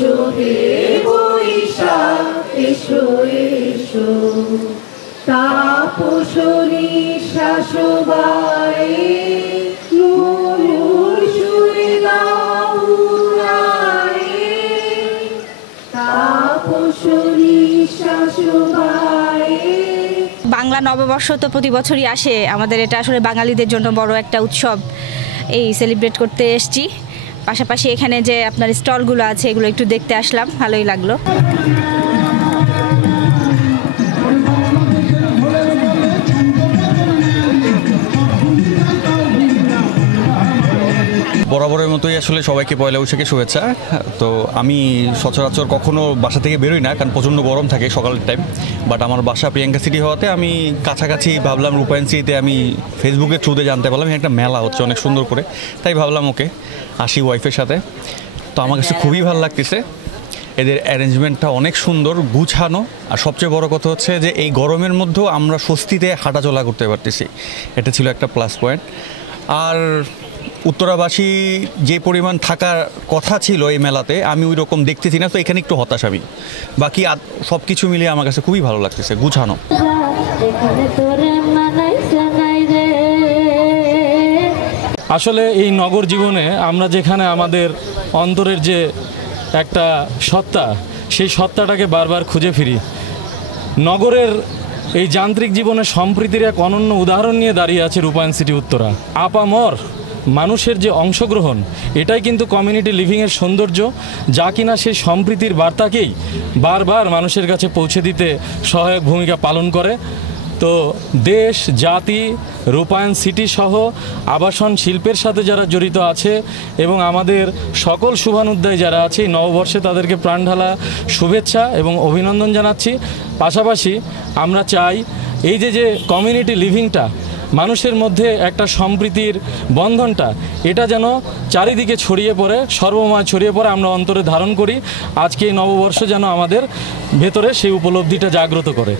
এসো হে বৈশাখ এসো এসো তাপসী শাসবায়ে নুরুর সুরে দাও উড়ায়ে তাপসী শাসবায়ে। বাংলা নববর্ষ তো প্রতি বছরই আসে, আমাদের এটা আসলে বাঙালিদের জন্য বড় একটা উৎসব, এই সেলিব্রেট করতে এসেছি। পাশাপাশি এখানে যে আপনার স্টলগুলো আছে এগুলো একটু দেখতে আসলাম, ভালোই লাগলো। বরাবরের মতোই আসলে সবাইকে পয়লা বৈশাখে শুভেচ্ছা। তো আমি সচরাচর কখনো বাসা থেকে বেরোই না, কারণ প্রচণ্ড গরম থাকে সকালের টাইম। বাট আমার বাসা প্রিয়াঙ্কা সিটি হওয়াতে আমি কাছাকাছি ভাবলাম রূপায়ণ সিটিতে আমি ফেসবুকের থ্রুতে জানতে পারলাম একটা মেলা হচ্ছে অনেক সুন্দর করে, তাই ভাবলাম ওকে আসি ওয়াইফের সাথে। তো আমার কাছে খুবই ভালো লাগতেছে, এদের অ্যারেঞ্জমেন্টটা অনেক সুন্দর গুছানো, আর সবচেয়ে বড় কথা হচ্ছে যে এই গরমের মধ্যেও আমরা স্বস্তিতে হাঁটাচলা করতে পারতেছি, এটা ছিল একটা প্লাস পয়েন্ট। আর উত্তরাবাসী যে পরিমাণ থাকার কথা ছিল এই মেলাতে আমি ওই রকম দেখতেছি না, তো এখানে একটু হতাশ আমি। বাকি সব কিছু মিলিয়ে আমার কাছে খুবই ভালো লাগতেছে, গুছানো। আসলে এই নগর জীবনে আমরা যেখানে আমাদের অন্তরের যে একটা সত্তা, সেই সত্তাটাকে বারবার খুঁজে ফিরি। নগরের এই যান্ত্রিক জীবনে সম্প্রীতির এক অনন্য উদাহরণ নিয়ে দাঁড়িয়ে আছে রূপায়ণ সিটি উত্তরা। আপামর মানুষের যে অংশগ্রহণ, এটাই কিন্তু কমিউনিটি লিভিংয়ের সৌন্দর্য, যা কিনা সেই সম্প্রীতির বার্তাকেই বারবার মানুষের কাছে পৌঁছে দিতে সহায়ক ভূমিকা পালন করে। তো দেশ, জাতি, রূপায়ণ সিটি সহ আবাসন শিল্পের সাথে যারা জড়িত আছে এবং আমাদের সকল শুভানুধ্যায়ী যারা আছে নববর্ষে তাদেরকে প্রাণঢালা শুভেচ্ছা এবং অভিনন্দন জানাচ্ছি। পাশাপাশি আমরা চাই এই যে কমিউনিটি লিভিংটা, মানুষের মধ্যে একটা সম্প্রীতির বন্ধনটা, এটা যেন চারিদিকে ছড়িয়ে পড়ে, সর্বময় ছড়িয়ে পড়ে, আমরা অন্তরে ধারণ করি। আজকে এই নববর্ষ যেন আমাদের ভেতরে সেই উপলব্ধিটা জাগ্রত করে।